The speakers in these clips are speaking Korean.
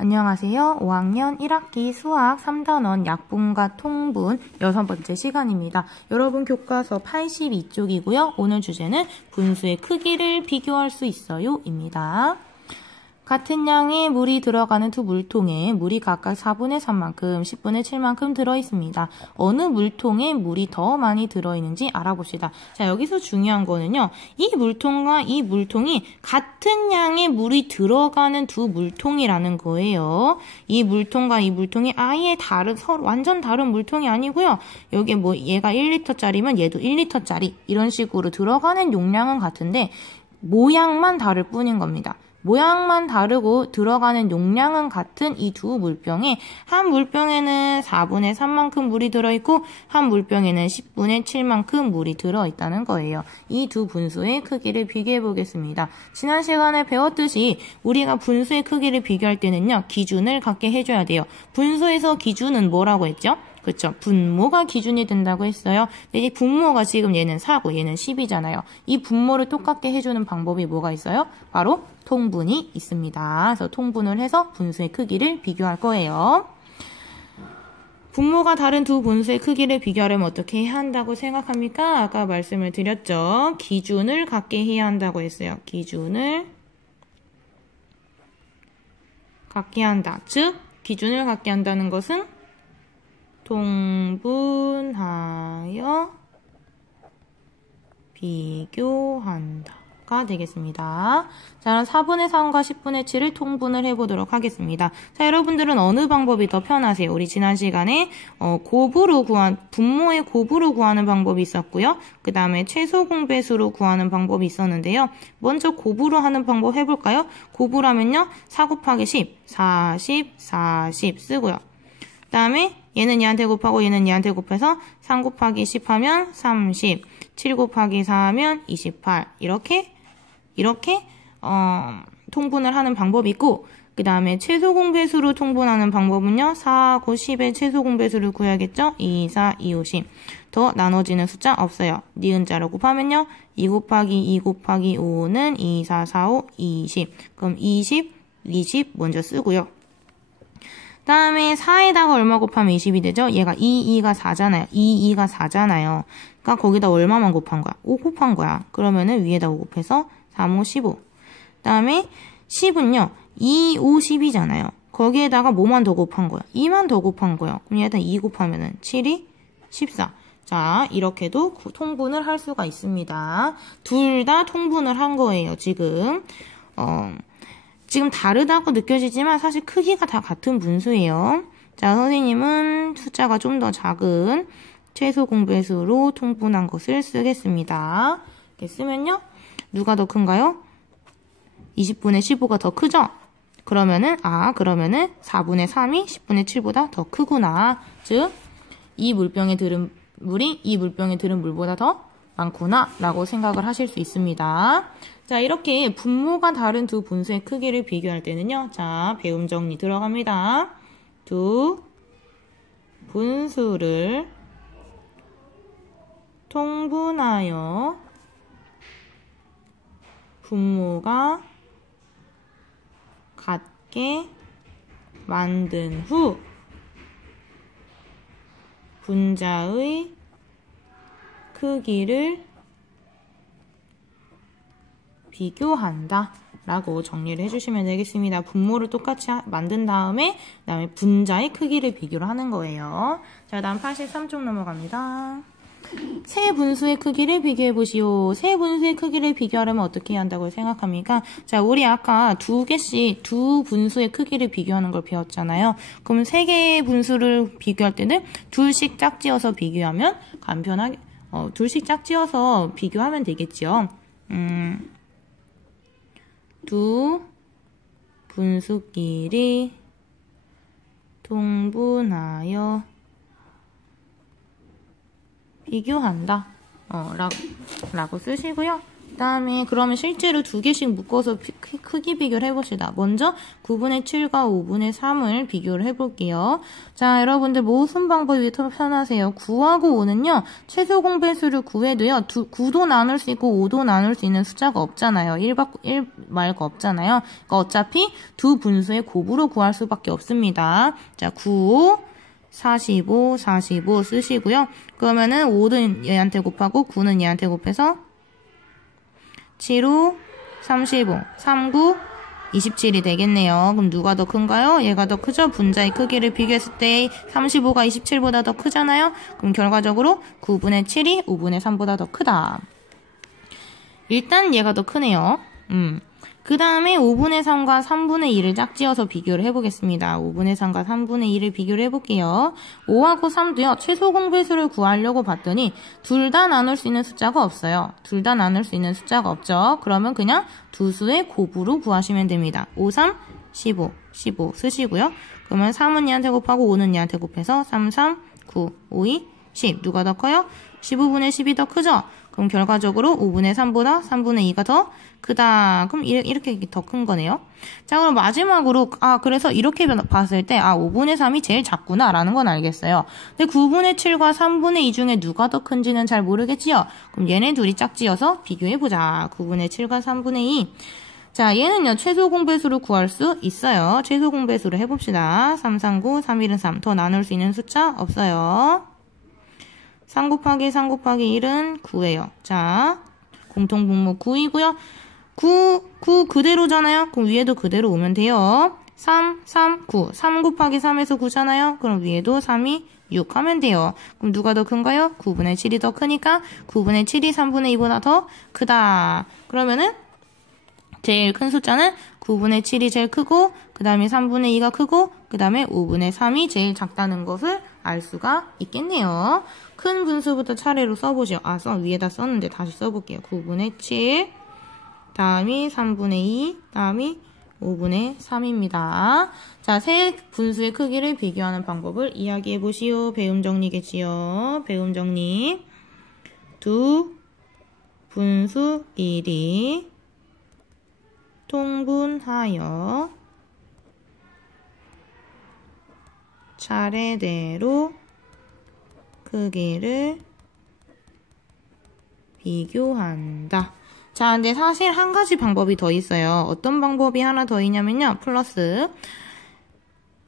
안녕하세요. 5학년 1학기 수학 3단원 약분과 통분 6번째 시간입니다. 여러분 교과서 82쪽이고요. 오늘 주제는 분수의 크기를 비교할 수 있어요 입니다. 같은 양의 물이 들어가는 두 물통에 물이 각각 4분의 3만큼, 10분의 7만큼 들어있습니다. 어느 물통에 물이 더 많이 들어있는지 알아봅시다. 자, 여기서 중요한 거는요. 이 물통과 이 물통이 같은 양의 물이 들어가는 두 물통이라는 거예요. 이 물통과 이 물통이 아예 완전 다른 물통이 아니고요. 여기 뭐 얘가 1리터짜리면 얘도 1리터짜리 이런 식으로 들어가는 용량은 같은데 모양만 다를 뿐인 겁니다. 모양만 다르고 들어가는 용량은 같은 이 두 물병에 한 물병에는 4분의 3만큼 물이 들어있고 한 물병에는 10분의 7만큼 물이 들어있다는 거예요. 이 두 분수의 크기를 비교해 보겠습니다. 지난 시간에 배웠듯이 우리가 분수의 크기를 비교할 때는요. 기준을 갖게 해줘야 돼요. 분수에서 기준은 뭐라고 했죠? 그렇죠. 분모가 기준이 된다고 했어요. 근데 이 분모가 지금 얘는 4고 얘는 10이잖아요. 이 분모를 똑같게 해주는 방법이 뭐가 있어요? 바로 통분이 있습니다. 그래서 통분을 해서 분수의 크기를 비교할 거예요. 분모가 다른 두 분수의 크기를 비교하려면 어떻게 해야 한다고 생각합니까? 아까 말씀을 드렸죠. 기준을 갖게 해야 한다고 했어요. 기준을 갖게 한다. 즉, 기준을 갖게 한다는 것은 통분하여 비교한다가 되겠습니다. 자, 4분의 3과 10분의 7을 통분을 해보도록 하겠습니다. 자, 여러분들은 어느 방법이 더 편하세요? 우리 지난 시간에 분모의 곱으로 구하는 방법이 있었고요. 그 다음에 최소 공배수로 구하는 방법이 있었는데요. 먼저 곱으로 하는 방법 해볼까요? 곱으로 하면요. 4 곱하기 10, 40, 40 쓰고요. 그 다음에 얘는 얘한테 곱하고 얘는 얘한테 곱해서 3 곱하기 10 하면 30, 7 곱하기 4 하면 28 이렇게 통분을 하는 방법이 있고 그 다음에 최소 공배수로 통분하는 방법은요. 4하고 10의 최소 공배수를 구해야겠죠? 2, 4, 2, 5, 10 더 나눠지는 숫자 없어요. 니은자로 곱하면요. 2 곱하기 2 곱하기 5는 2, 4, 4, 5, 20 그럼 20, 20 먼저 쓰고요. 다음에 4에다가 얼마 곱하면 20이 되죠? 얘가 2가 4잖아요. 2가 4잖아요. 그러니까 거기다 얼마만 곱한 거야? 5 곱한 거야. 그러면은 위에다 5 곱해서 3, 5, 15. 다음에 10은요. 2, 5, 10이잖아요. 거기에다가 뭐만 더 곱한 거야? 2만 더 곱한 거야. 그럼 얘한테 2 곱하면은 7이 14. 자, 이렇게도 통분을 할 수가 있습니다. 둘 다 통분을 한 거예요, 지금. 지금 다르다고 느껴지지만 사실 크기가 다 같은 분수예요. 자, 선생님은 숫자가 좀 더 작은 최소 공배수로 통분한 것을 쓰겠습니다. 이렇게 쓰면요. 누가 더 큰가요? 20분의 15가 더 크죠? 그러면은 4분의 3이 10분의 7보다 더 크구나. 즉, 이 물병에 들은 물이 이 물병에 들은 물보다 더 많구나 라고 생각을 하실 수 있습니다. 자, 이렇게 분모가 다른 두 분수의 크기를 비교할 때는요. 자, 배움 정리 들어갑니다. 두 분수를 통분하여 분모가 같게 만든 후 분자의 크기를 비교한다 라고 정리를 해주시면 되겠습니다. 분모를 똑같이 만든 다음에 그다음에 분자의 크기를 비교를 하는 거예요. 자, 다음 83쪽 넘어갑니다. 세 분수의 크기를 비교해 보시오. 세 분수의 크기를 비교하려면 어떻게 해야 한다고 생각합니까? 자, 우리 아까 두 분수의 크기를 비교하는 걸 배웠잖아요. 그럼 세 개의 분수를 비교할 때는 둘씩 짝지어서 비교하면 간편하게 둘씩 짝지어서 비교하면 되겠죠. 두 분수끼리 통분하여 비교한다. 라고 쓰시고요. 다음에 그러면 실제로 두 개씩 묶어서 크기 비교를 해봅시다. 먼저 9분의 7과 5분의 3을 비교를 해볼게요. 자, 여러분들 무슨 방법이 더 편하세요? 9하고 5는요. 최소 공배수를 구해도요. 9도 나눌 수 있고 5도 나눌 수 있는 숫자가 없잖아요. 1 말고 없잖아요. 그러니까 어차피 두 분수의 곱으로 구할 수밖에 없습니다. 자, 9, 45, 45 쓰시고요. 그러면은 5는 얘한테 곱하고 9는 얘한테 곱해서 7호 35, 39, 27이 되겠네요. 그럼 누가 더 큰가요? 얘가 더 크죠? 분자의 크기를 비교했을 때 35가 27보다 더 크잖아요? 그럼 결과적으로 9분의 7이 5분의 3보다 더 크다. 일단 얘가 더 크네요. 그 다음에 5분의 3과 3분의 2를 짝지어서 비교를 해보겠습니다. 5분의 3과 3분의 2를 비교를 해볼게요. 5하고 3도요. 최소 공배수를 구하려고 봤더니 둘 다 나눌 수 있는 숫자가 없어요. 둘 다 나눌 수 있는 숫자가 없죠. 그러면 그냥 두 수의 곱으로 구하시면 됩니다. 5, 3, 15, 15 쓰시고요. 그러면 3은 얘한테 곱하고 5는 얘한테 곱해서 3, 3, 9, 5, 2, 10. 누가 더 커요? 15분의 10이 더 크죠? 그럼 결과적으로 5분의 3보다 3분의 2가 더 크다. 그럼 이렇게 더 큰 거네요. 자, 그럼 마지막으로, 그래서 이렇게 봤을 때, 5분의 3이 제일 작구나, 라는 건 알겠어요. 근데 9분의 7과 3분의 2 중에 누가 더 큰지는 잘 모르겠지요? 그럼 얘네 둘이 짝지어서 비교해보자. 9분의 7과 3분의 2. 자, 얘는요, 최소 공배수를 구할 수 있어요. 최소 공배수를 해봅시다. 3, 3, 9, 3, 1은 3. 더 나눌 수 있는 숫자 없어요. 3 곱하기 3 곱하기 1은 9예요. 자, 공통분모 9이고요. 9 그대로잖아요. 그럼 위에도 그대로 오면 돼요. 3, 3, 9. 3 곱하기 3에서 9잖아요. 그럼 위에도 3이 6 하면 돼요. 그럼 누가 더 큰가요? 9분의 7이 더 크니까 9분의 7이 3분의 2보다 더 크다. 그러면은 제일 큰 숫자는 9분의 7이 제일 크고 그 다음에 3분의 2가 크고 그 다음에 5분의 3이 제일 작다는 것을 알 수가 있겠네요. 큰 분수부터 차례로 써보죠. 위에다 썼는데 다시 써볼게요. 9분의 7 다음이 3분의 2 다음이 5분의 3입니다. 자, 세 분수의 크기를 비교하는 방법을 이야기해보시오. 배움 정리겠지요. 배움 정리. 두 분수끼리 통분하여 차례대로 크기를 비교한다. 자, 근데 사실 한 가지 방법이 더 있어요. 어떤 방법이 하나 더 있냐면요. 플러스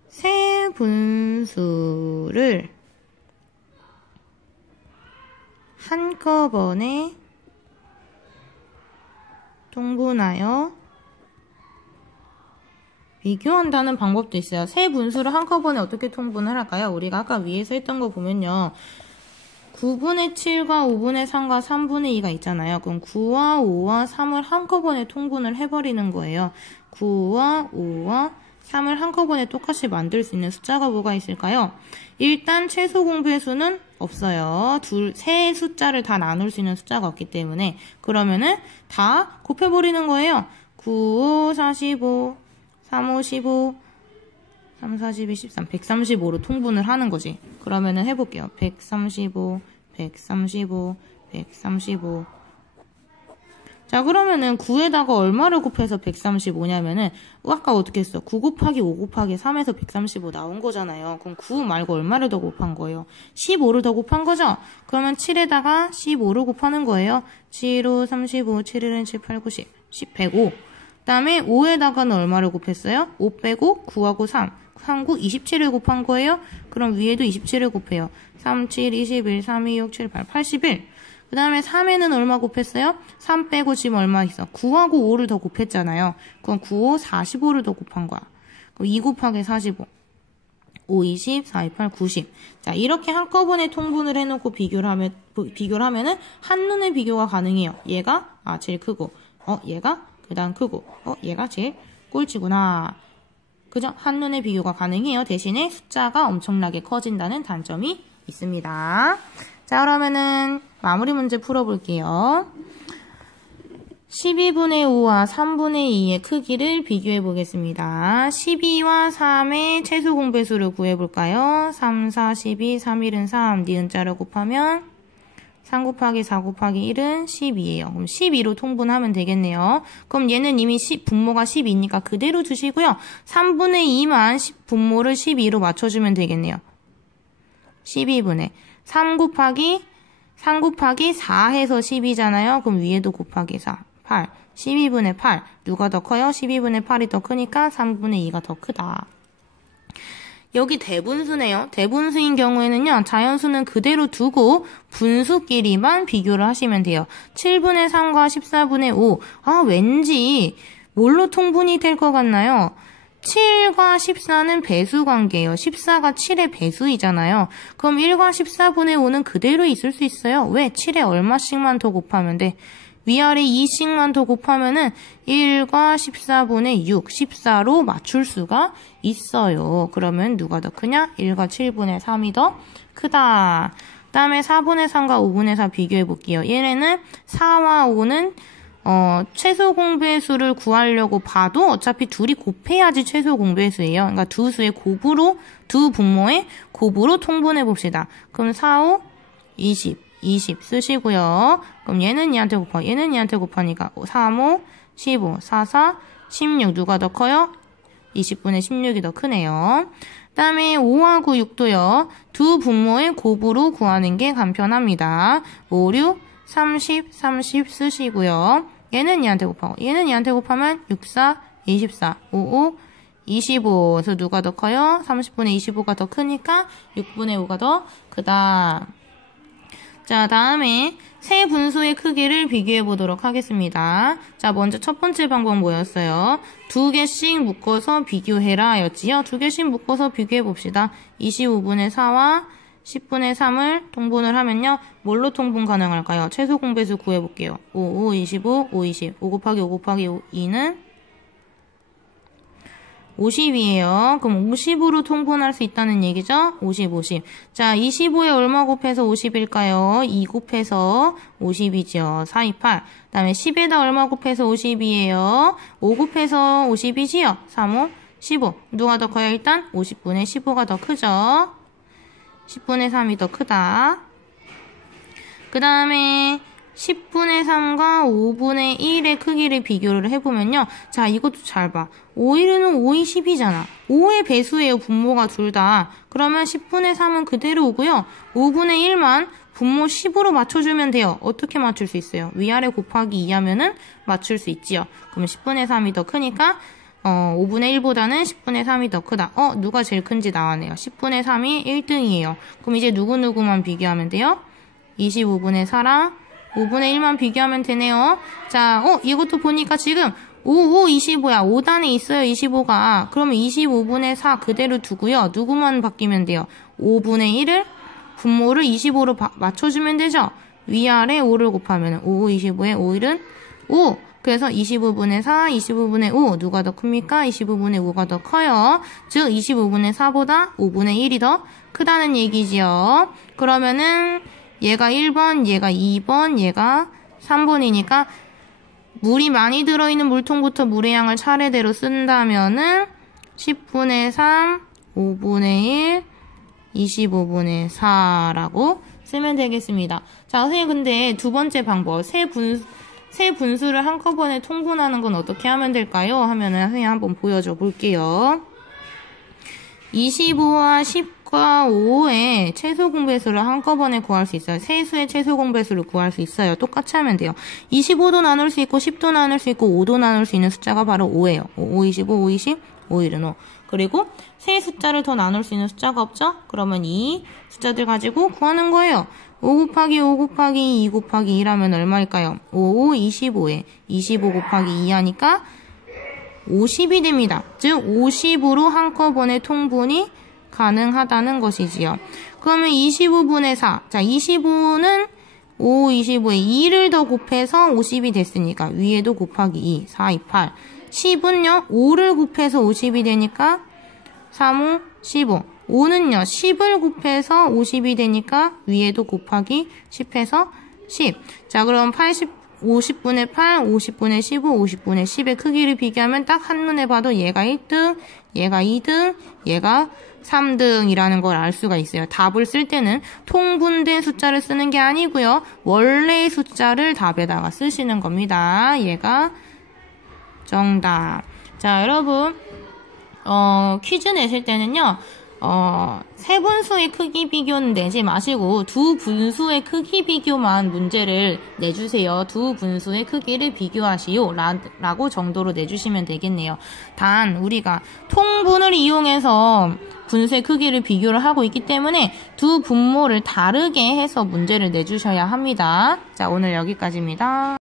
세 분수를 한꺼번에 통분하여 비교한다는 방법도 있어요. 세 분수를 한꺼번에 어떻게 통분을 할까요? 우리가 아까 위에서 했던 거 보면요. 9분의 7과 5분의 3과 3분의 2가 있잖아요. 그럼 9와 5와 3을 한꺼번에 통분을 해버리는 거예요. 9와 5와 3을 한꺼번에 똑같이 만들 수 있는 숫자가 뭐가 있을까요? 일단 최소 공배수는 없어요. 세 숫자를 다 나눌 수 있는 숫자가 없기 때문에 그러면은 다 곱해버리는 거예요. 9, 5, 45, 3, 5, 15, 3, 4, 12, 13, 135로 통분을 하는 거지. 그러면은 해볼게요. 135, 135, 135. 자, 그러면은 9에다가 얼마를 곱해서 135냐면은, 아까 어떻게 했어? 9 곱하기 5 곱하기 3에서 135 나온 거잖아요. 그럼 9 말고 얼마를 더 곱한 거예요? 15를 더 곱한 거죠? 그러면 7에다가 15를 곱하는 거예요. 7, 5, 35, 7, 1은 7, 8, 9, 10, 10, 105. 그 다음에 5에다가는 얼마를 곱했어요? 5 빼고 9하고 3. 3, 9, 27을 곱한 거예요. 그럼 위에도 27을 곱해요. 3, 7, 21, 3, 2, 6, 7, 8, 81. 그 다음에 3에는 얼마 곱했어요? 3 빼고 지금 얼마 있어? 9하고 5를 더 곱했잖아요. 그럼 9, 5, 45를 더 곱한 거야. 그럼 2 곱하기 45. 5, 20, 4, 28, 90. 자, 이렇게 한꺼번에 통분을 해놓고 비교를 하면은 한눈에 비교가 가능해요. 얘가, 제일 크고, 얘가 그 다음 크고, 얘가 제일 꼴찌구나. 그죠? 한눈에 비교가 가능해요. 대신에 숫자가 엄청나게 커진다는 단점이 있습니다. 자, 그러면은 마무리 문제 풀어볼게요. 12분의 5와 3분의 2의 크기를 비교해 보겠습니다. 12와 3의 최소 공배수를 구해볼까요? 3, 4, 12, 3, 1은 3, 니은자를 곱하면 3 곱하기 4 곱하기 1은 12예요. 그럼 12로 통분하면 되겠네요. 그럼 얘는 이미 분모가 12니까 그대로 두시고요. 3분의 2만 분모를 12로 맞춰주면 되겠네요. 12분의 3 곱하기 4 해서 10이잖아요. 그럼 위에도 곱하기 4, 8. 12분의 8. 누가 더 커요? 12분의 8이 더 크니까 3분의 2가 더 크다. 여기 대분수네요. 대분수인 경우에는요. 자연수는 그대로 두고 분수끼리만 비교를 하시면 돼요. 7분의 3과 14분의 5. 왠지 뭘로 통분이 될 것 같나요? 7과 14는 배수 관계예요. 14가 7의 배수이잖아요. 그럼 1과 14분의 5는 그대로 있을 수 있어요. 왜? 7에 얼마씩만 더 곱하면 돼? 위아래 2씩만 더 곱하면은 1과 14분의 6, 14로 맞출 수가 있어요. 그러면 누가 더 크냐? 1과 7분의 3이 더 크다. 그 다음에 4분의 3과 5분의 4 비교해 볼게요. 얘네는 4와 5는 최소 공배수를 구하려고 봐도 어차피 둘이 곱해야지 최소 공배수예요. 그러니까 두 수의 곱으로, 두 분모의 곱으로 통분해 봅시다. 그럼 4, 5, 20 쓰시고요. 그럼 얘는 얘한테 곱하, 얘는 얘한테 곱하니까 3, 5, 15, 4, 4, 16 누가 더 커요? 20분의 16이 더 크네요. 그 다음에 5하고 6도요. 두 분모의 곱으로 구하는 게 간편합니다. 5, 6, 30 쓰시고요. 얘는 얘한테 곱하고 얘는 얘한테 곱하면 6, 4, 24, 5, 5, 25. 그래서 누가 더 커요? 30분의 25가 더 크니까 6분의 5가 더 크다. 자, 다음에 세 분수의 크기를 비교해 보도록 하겠습니다. 자, 먼저 첫 번째 방법 뭐였어요? 두 개씩 묶어서 비교해라 였지요? 두 개씩 묶어서 비교해 봅시다. 25분의 4와 10분의 3을 통분을 하면요. 뭘로 통분 가능할까요? 최소 공배수 구해볼게요. 5, 5, 25, 5, 20. 5 곱하기 5 곱하기 2는 50이에요. 그럼 50으로 통분할 수 있다는 얘기죠? 50. 자, 25에 얼마 곱해서 50일까요? 2 곱해서 50이죠. 4, 2, 8. 그 다음에 10에다 얼마 곱해서 50이에요? 5 곱해서 50이지요? 3, 5, 15. 누가 더 커요? 일단 50분의 15가 더 크죠? 10분의 3이 더 크다. 그 다음에 10분의 3과 5분의 1의 크기를 비교를 해보면요. 자, 이것도 잘 봐. 5일은 5이 10이잖아. 5의 배수예요. 분모가 둘 다. 그러면 10분의 3은 그대로 오고요. 5분의 1만 분모 10으로 맞춰주면 돼요. 어떻게 맞출 수 있어요? 위아래 곱하기 2 하면은 맞출 수 있지요. 그러면 10분의 3이 더 크니까 5분의 1보다는 10분의 3이 더 크다. 누가 제일 큰지 나왔네요. 10분의 3이 1등이에요. 그럼 이제 누구누구만 비교하면 돼요? 25분의 4랑 5분의 1만 비교하면 되네요. 자, 이것도 보니까 지금 5, 25야. 5단에 있어요, 25가. 그러면 25분의 4 그대로 두고요. 누구만 바뀌면 돼요? 5분의 1을 분모를 25로 맞춰주면 되죠? 위아래 5를 곱하면 5, 25에 5, 1은 5. 그래서 25분의 4, 25분의 5. 누가 더 큽니까? 25분의 5가 더 커요. 즉, 25분의 4보다 5분의 1이 더 크다는 얘기지요. 그러면은 얘가 1번, 얘가 2번, 얘가 3번이니까 물이 많이 들어있는 물통부터 물의 양을 차례대로 쓴다면은 10분의 3, 5분의 1, 25분의 4라고 쓰면 되겠습니다. 자, 선생님 근데 두 번째 방법, 세 분수를 한꺼번에 통분하는 건 어떻게 하면 될까요? 하면은 선생님 한번 보여줘 볼게요. 25와 10과 5의 최소 공배수를 한꺼번에 구할 수 있어요. 세 수의 최소 공배수를 구할 수 있어요. 똑같이 하면 돼요. 25도 나눌 수 있고 10도 나눌 수 있고 5도 나눌 수 있는 숫자가 바로 5예요. 5, 25, 5, 20, 5, 1은 5. 그리고 세 숫자를 더 나눌 수 있는 숫자가 없죠? 그러면 이 숫자들 가지고 구하는 거예요. 5 곱하기 5 곱하기 2 곱하기 2 하면 얼마일까요? 5, 5, 25에 25 곱하기 2 하니까 50이 됩니다. 즉 50으로 한꺼번에 통분이 가능하다는 것이지요. 그러면 25분의 4. 자, 25는 5, 25에 2를 더 곱해서 50이 됐으니까 위에도 곱하기 2, 4, 2, 8. 10은요, 5를 곱해서 50이 되니까 3, 5, 15. 5는요, 10을 곱해서 50이 되니까 위에도 곱하기 10해서 10. 자, 그럼 50분의 8, 50분의 15, 50분의 10의 크기를 비교하면 딱 한눈에 봐도 얘가 1등, 얘가 2등, 얘가 3등이라는 걸 알 수가 있어요. 답을 쓸 때는 통분된 숫자를 쓰는 게 아니고요. 원래의 숫자를 답에다가 쓰시는 겁니다. 얘가 정답. 자, 여러분 퀴즈 내실 때는요. 세 분수의 크기 비교는 내지 마시고 두 분수의 크기 비교만 문제를 내주세요. 두 분수의 크기를 비교하시오 라고 정도로 내주시면 되겠네요. 단 우리가 통분을 이용해서 분수의 크기를 비교를 하고 있기 때문에 두 분모를 다르게 해서 문제를 내주셔야 합니다. 자, 오늘 여기까지입니다.